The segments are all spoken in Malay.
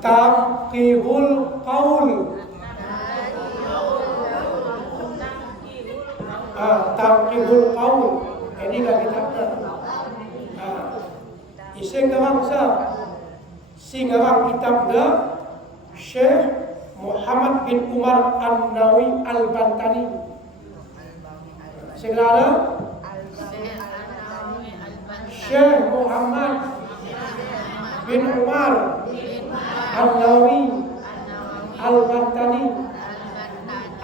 Taqihul qaul. Taqihul qaul. Ini kan kitabnya. Isi garang sa. Si garang kitabnya Syekh Muhammad bin Umar An-Nawawi Al-Bantani. Segala Syekh Muhammad bin Umar An-Nawawi Al-Bantani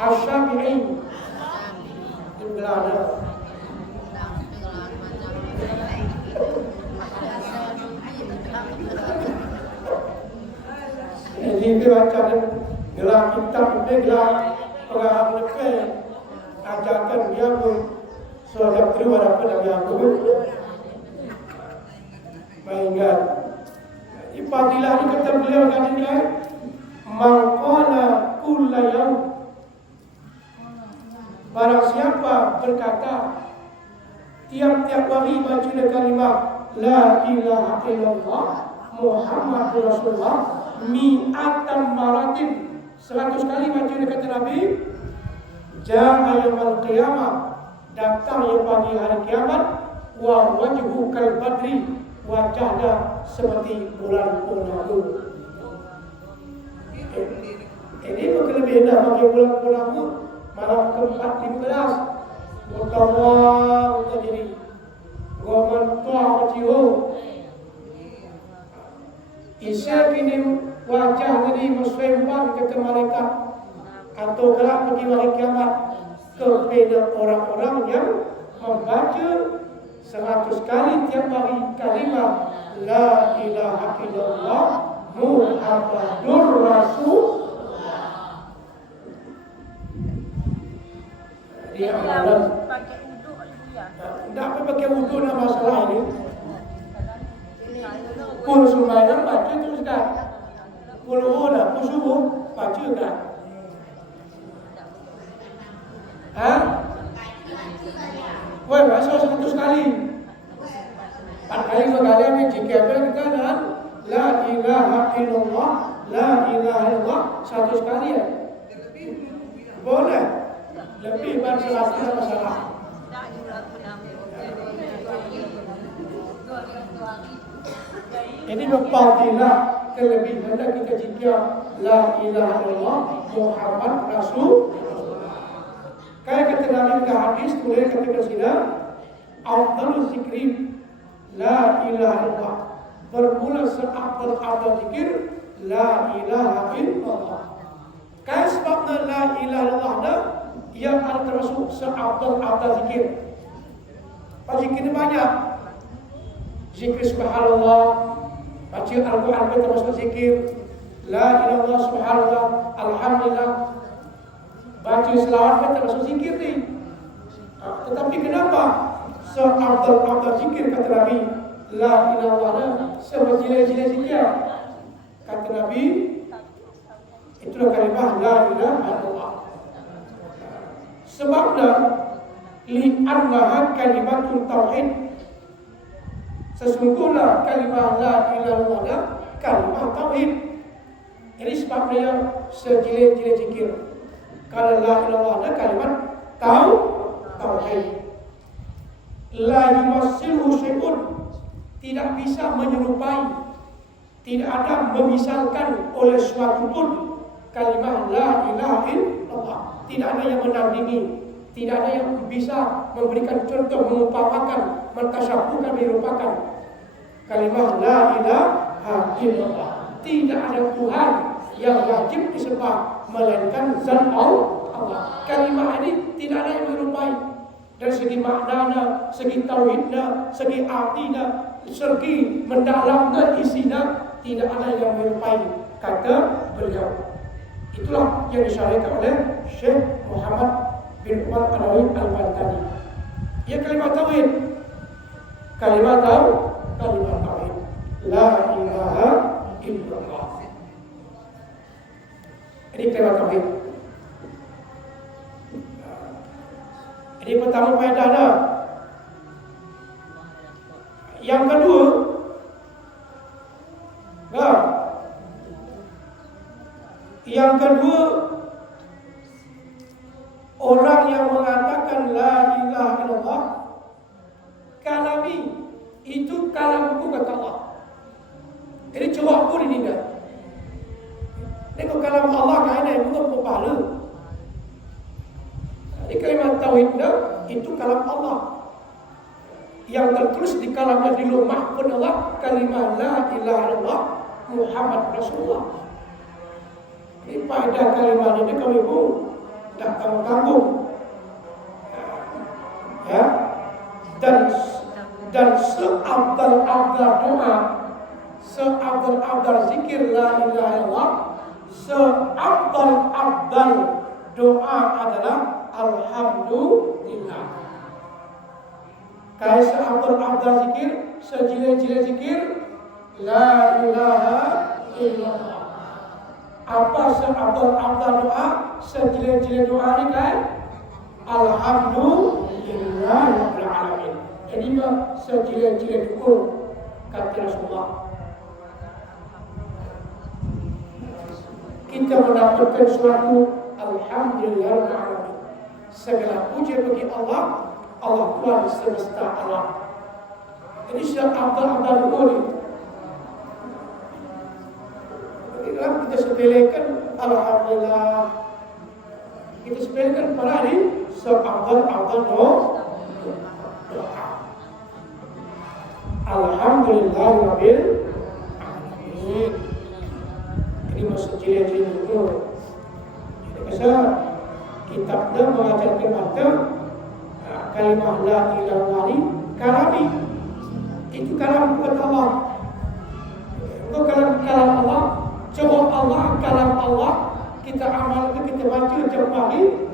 Asy-Syafi'i. Segala ini baca gelar kitab ini gelar pengarang mereka ajarkan dia pun sudah terima dapat dari aku mainkan ifadilah ini kata beliau kata dia maqala kulla yaum, barang siapa berkata tiap-tiap hari baca kalimat la ilaha illallah Muhammadur Rasulullah mi'atan maratin, 100 kali baca kata Nabi, ja'a yaumul qiyamah, datang yang pagi hari kiamat, wa wajhu kal badri, wajahnya seperti bulan purnama. Ini kelebihan bagi bulan purnama malam ke-14 mutawar jadi goman tua kecil. Isya kini wajah tadi muslimban ke malaikat atau kelak pergi hari kiamat kepada orang-orang yang membaca 100 kali tiap hari kalimat la ilaha illallah Muhammadur Rasulullah. Dia amalan pakai wuduk ya. tidak pakai wuduk nak masalah ini. Pun sembahyang baca terus dah. Puluh dah, pun subuh baca dah. Woi, baca 100 kali. 4 kali sekali ni jika apa kita dan la ilaha illallah, la ilaha illallah 100 kali ya. Boleh. Lebih bar 100 masalah. Ini berfadilah kelebihan kita jika la ilaha illallah Muhammad Rasul. Kayak kata Nabi hadis boleh kata sila afdalul zikri la ilaha illallah, bermula seafdal zikir la ilaha illallah. Kayak sebabnya la ilaha illallah dah yang ada termasuk seafdal zikir. Zikir banyak. Zikir subhanallah, baca Al-Quran termasuk zikir, la ilaha illallah subhanallah, alhamdulillah, baca selawat termasuk zikir ni. Tetapi kenapa seafdal zikir kata Nabi la ilaha illallah seberjilid-jilid zikir? Kata Nabi itulah kalimah la ilaha illallah. Sebabnya li'annaha kalimatun tauhid. Sesungguhnya kalimah la ilaha illallah kalimah tauhid. Jadi sebabnya yang sejilid-jilid zikir. Kalau la ilaha illallah kalimat tauhid. La yumassilu syai'un, tidak bisa menyerupai, tidak ada memisalkan oleh suatu pun kalimah la ilaha illallah. Tidak ada yang menandingi, tidak ada yang bisa memberikan contoh, mengumpamakan, mentasyabuhkan, menyerupakan kalimah la ilaha illallah. Tidak ada Tuhan yang wajib disembah melainkan zat Allah. Kalimah ini tidak ada yang menyerupai dari segi maknanya, segi tauhidnya, segi artinya, segi mendalamnya, isinya, tidak ada yang menyerupai kata beliau. Itulah yang disyariatkan oleh Syekh Muhammad bin Umar An-Nawawi Al-Bantani. Ya kalimat tauhid. Kalimat tauhid. La ilaha illallah. Ini kalimat tauhid. Ini pertama faedahnya. Yang kedua, Yang kedua, orang yang mengatakan la ilaha illallah kalami, itu kalamku kata Allah. Jadi coba aku ini dah. Ini kalam Allah kan ini bukan kepala. Ini kalimat tauhid itu kalam Allah. Yang tertulis di kalamnya di Lauh Mahfuz Allah kalimat la ilaha illallah Muhammad Rasulullah. Ini pada kalimat ini kami pun dah tanggung-tanggung. Ya. Dan seabdal-abdal doa, seabdal-abdal zikir la ilaha illallah, seabdal-abdal doa adalah alhamdulillah. Kayak seabdal-abdal zikir, sejile-jile zikir la ilaha illallah. Apa seabdal-abdal doa, sejile-jile doa ni kan alhamdulillah rabbil alamin. Jadi mah sejile-jile dukung kata Rasulullah. Kita mendapatkan suatu alhamdulillah rabbil alamin. Segala puji bagi Allah, Allah Tuhan semesta alam. Jadi seabdal-abdal doa ni kita sepelekan alhamdulillah, kita sepelekan pada hari seabdal-abdal doa. Alhamdulillah rabbil alamin. Ini maksud ciri-ciri itu. Jadi pasal kitabnya mengajarkan kita kalimah la ilaha illallah kalami. Itu kalam kata Allah. Itu kalam Allah. Coba Allah, kalam Allah kita amalkan, kita baca setiap pagi,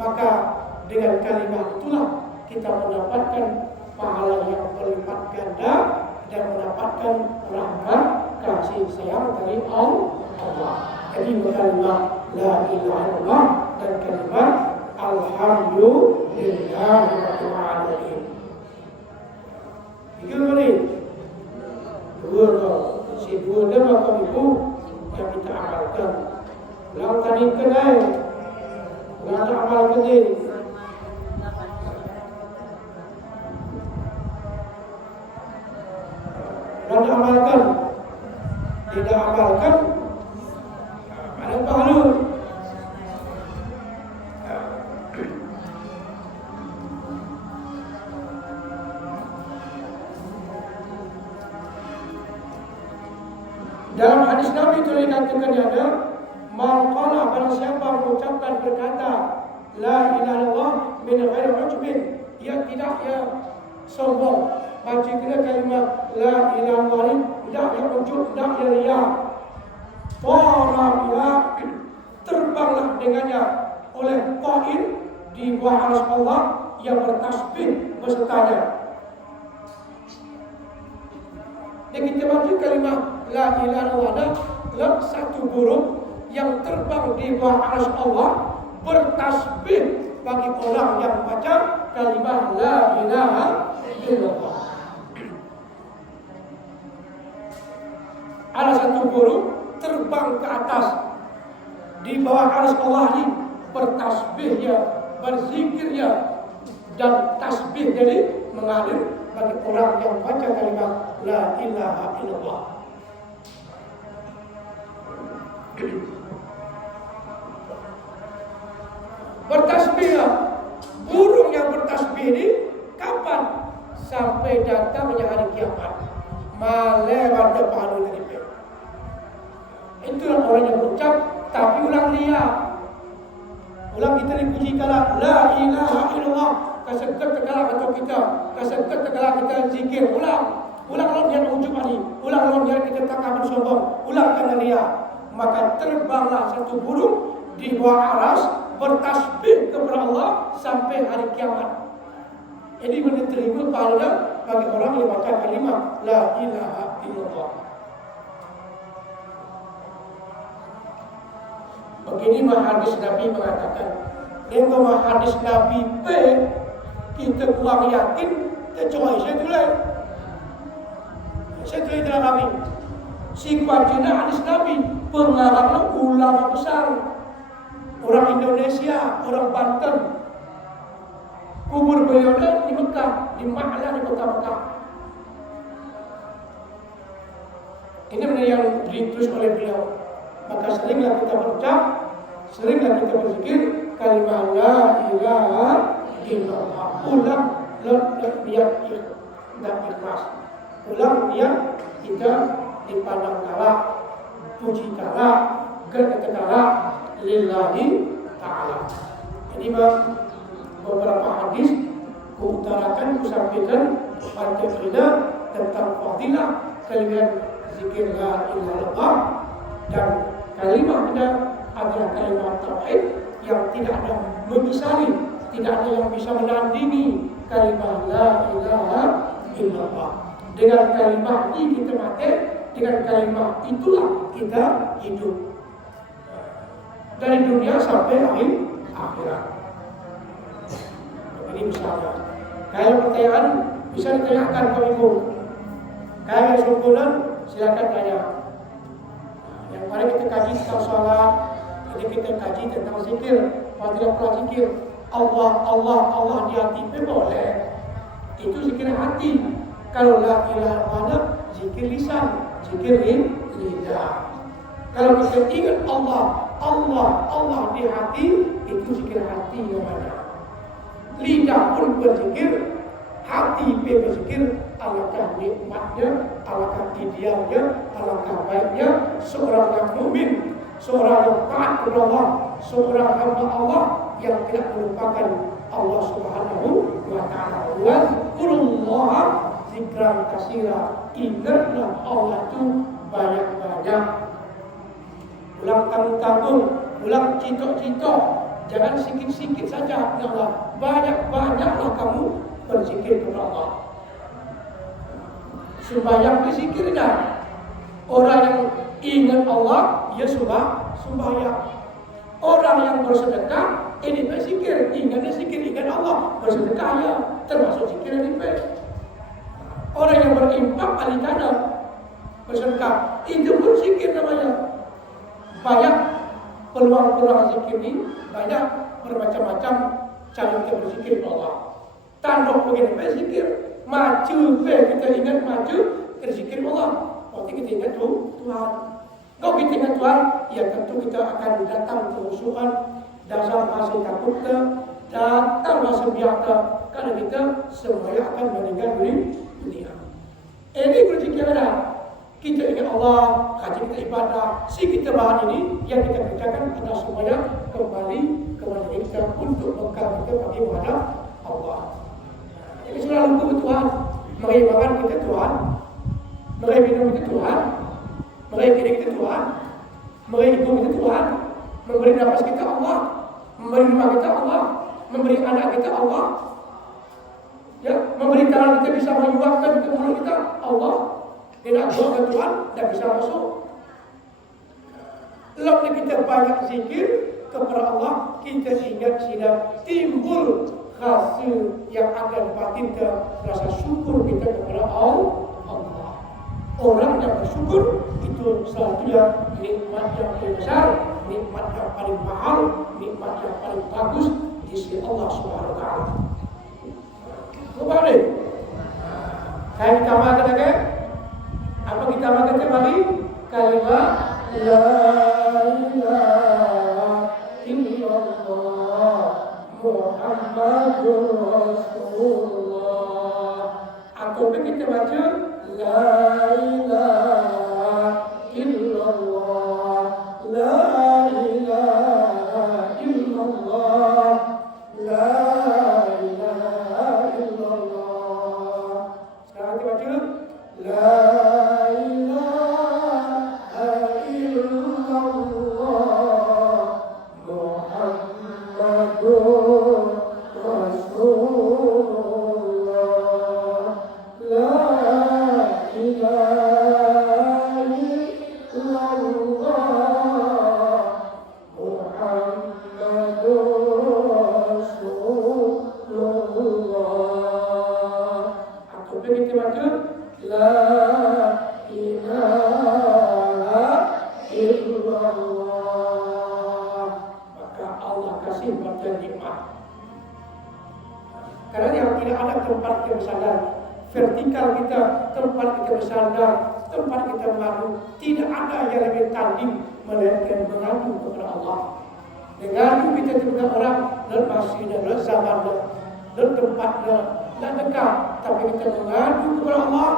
maka dengan kalimat itulah kita mendapatkan pahala yang berlipat ganda dan mendapatkan rahmat kasih sayang dari Allah. Jadi kalimat la ilaha illallah dan kalimat alhamdulillahirabbil alamin. Itu ni dua si dua dan apa itu yang kita amalkan. Ulang tadi kedai, ulang amalkan ni. Ulang amalkan, tidak amalkan, ada pahala. Dalam hadis Nabi itu dikatakan ada maqala barang siapa mengucapkan berkata la ilaha illallah min ghairi ujbin, ia tidak sombong, baca kira kalimat la ilaha illallah tidak yang ujub, tidak yang riya, terbanglah dengannya oleh qail di bawah arsy Allah yang bertasbih besertanya. Dan kita baca kalimat la ilaha illallah satu burung yang terbang di bawah arsy Allah bertasbih bagi orang yang baca kalimat la ilaha illallah. Ada satu burung terbang ke atas di bawah arsy Allah ini, bertasbihnya, berzikirnya, dan tasbih jadi mengalir bagi orang yang baca kalimat la ilaha illallah. Bertasbihlah, burung yang bertasbih ini kapan? Sampai datangnya hari kiamat. Malewan depan dari itu. Itulah orang yang berucap tapi ulang lihat. Ulang kita dipuji kala la ilaha illallah. Kaseket tegala atau kita, kaseket tegala kita zikir. Ulang yang ujub ani. Ulang yang kita takabur sombong. Ulang karena lihat. Maka terbanglah satu burung di bawah aras bertasbih kepada Allah sampai hari kiamat. Jadi menerima pahala bagi orang yang baca kalimat la ilaha illallah. Begini hadis Nabi mengatakan, dengan hadis Nabi B kita kurang yakin, kita coba saya tulis dalam kami. Sifatnya hadis Nabi, pengarangnya ulama besar, orang Indonesia, orang Banten. Kubur beliau di Mekah, di Ma'la, di kota Mekah. Ini benar yang ditulis oleh beliau. Maka seringlah kita berucap, seringlah kita berzikir kalimat la ilaha illallah. Ulang biar tidak ikhlas. Ulang biar kita dipandang kalah, puji kalah, kata kalah lillahi ta'ala. Ini beberapa hadis kuutarakan, kusampaikan pada kita tentang fadilah kalimat zikir la ilaha illallah, dan kalimatnya adalah kalimat tauhid yang tidak ada memisali, tidak ada yang bisa menandingi kalimat la ilaha illallah. Dengan kalimat ini kita mati, dengan kalimat itulah kita hidup dari dunia sampai akhirat. Ini misalnya, kalau pertanyaan bisa ditanyakan ke ibu. Kalau sempurna silakan tanya. Yang paling kita kaji tentang sholat, ini kita kaji tentang zikir, fadilah pula zikir. Allah di hati boleh. Itu zikir hati. Kalau la ilaha illallah, zikir lisan, zikir lidah. Kalau kita ingat Allah di hati, itu zikir hati yang banyak. Lidah pun berzikir, hati pun berzikir. Alangkah nikmatnya, alangkah idealnya, alangkah baiknya seorang yang mukmin, seorang yang taat kepada Allah, seorang hamba Allah yang tidak melupakan Allah Subhanahu wa taala. Wazkurullaha zikran katsira. Ingatlah Allah itu banyak-banyak. Ulang tanggung-tanggung, ulang citok-citok. Jangan sikit-sikit saja, ya Allah. Banyak-banyaklah kamu berzikir kepada Allah. Sembahyang berzikirnya. Orang yang ingat Allah, ia sembahyang. Orang yang bersedekah, ini berzikir, ingatnya zikir, ingat Allah. Bersedekah ya, termasuk zikir ini. Orang yang berinfak, ahli dana, bersedekah, itu pun zikir namanya. Banyak peluang-peluang zikir ini, banyak bermacam-macam cara kita berzikir Allah. Tanduk begini berzikir, maju kita ingat maju, kita zikir Allah. Waktu kita ingat Tuhan. Kalau kita ingat Tuhan, ya tentu kita akan datang kehusuan, dasar hasil takutnya, datang rasa biasa, karena kita semuanya akan meninggal dunia. Ini berzikir ada. Kita ingat Allah, kaji kita ibadah, si kita bahan ini yang kita kerjakan adalah semuanya kembali kepada kita untuk bekal kita bagi menghadap Allah. Ini sudah lupa ke Tuhan, meraih makan kita Tuhan, meraih minum kita Tuhan, meraih kiri kita Tuhan, meraih hidung kita Tuhan, memberi nafas kita Allah, memberi rumah kita Allah, memberi anak kita Allah, ya, memberi tangan kita bisa menyuapkan ke mulut kita Allah. Tidak doa ke Tuhan, tidak bisa masuk. Lalu kita banyak zikir kepada Allah, kita ingat sudah timbul hasil yang akan batin ke rasa syukur kita kepada Allah. Orang yang bersyukur itu selalunya nikmat yang paling besar, nikmat yang paling mahal, nikmat yang paling bagus di sisi Allah Subhanahu wa taala. Kembali. Kayak kita makan lagi. Apa kita makan kembali? Kalimat la ilaha illallah Muhammadur Rasulullah. Atau kita baca la ilaha illallah, la ilaha illallah, la ilaha illallah. Sekarang kita baca la la ilaha dan nikmat. Karena yang tidak ada tempat kita bersandar, vertikal kita, tempat kita bersandar, tempat kita mengadu, tidak ada yang lebih tanding melainkan mengadu kepada Allah. Dengan kita juga orang dan masihnya, dan zamannya, dan tempatnya, dan dekat, tapi kita mengadu kepada Allah,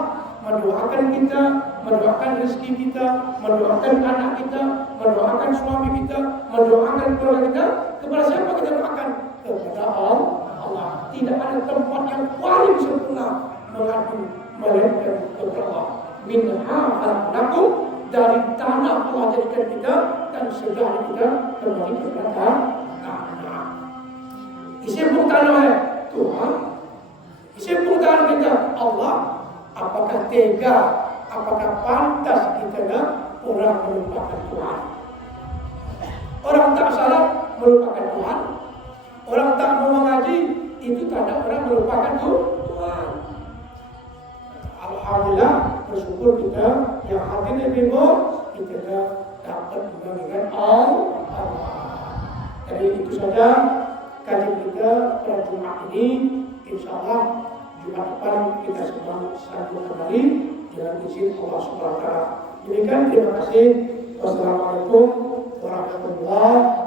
mendoakan kita, mendoakan rezeki kita, mendoakan anak kita, mendoakan suami kita, mendoakan keluarga kita. Kepada siapa kita doakan? Kepada Allah. Tidak ada tempat yang paling sempurna mengadu melainkan kepada Allah. Minha khalaqnakum, dari tanah Allah jadikan kita, dan segala kita kembali kepada tanah. Isi pun tanah Tuhan, isi pun tanah kita Allah. Apakah tega, apakah pantas kita orang melupakan Tuhan? Orang tak salat melupakan Tuhan. Orang tak mau mengaji, itu tanda orang melupakan Tuhan. Alhamdulillah, bersyukur kita yang hati bingung, kita dapat mendengar Allah. Jadi itu saja kajian kita pada Jumat ini. InsyaAllah Jumat depan kita semua sambung kembali dengan izin Allah Subhanahu wa Ta'ala. Demikian, terima kasih. Wassalamualaikum warahmatullahi wabarakatuh.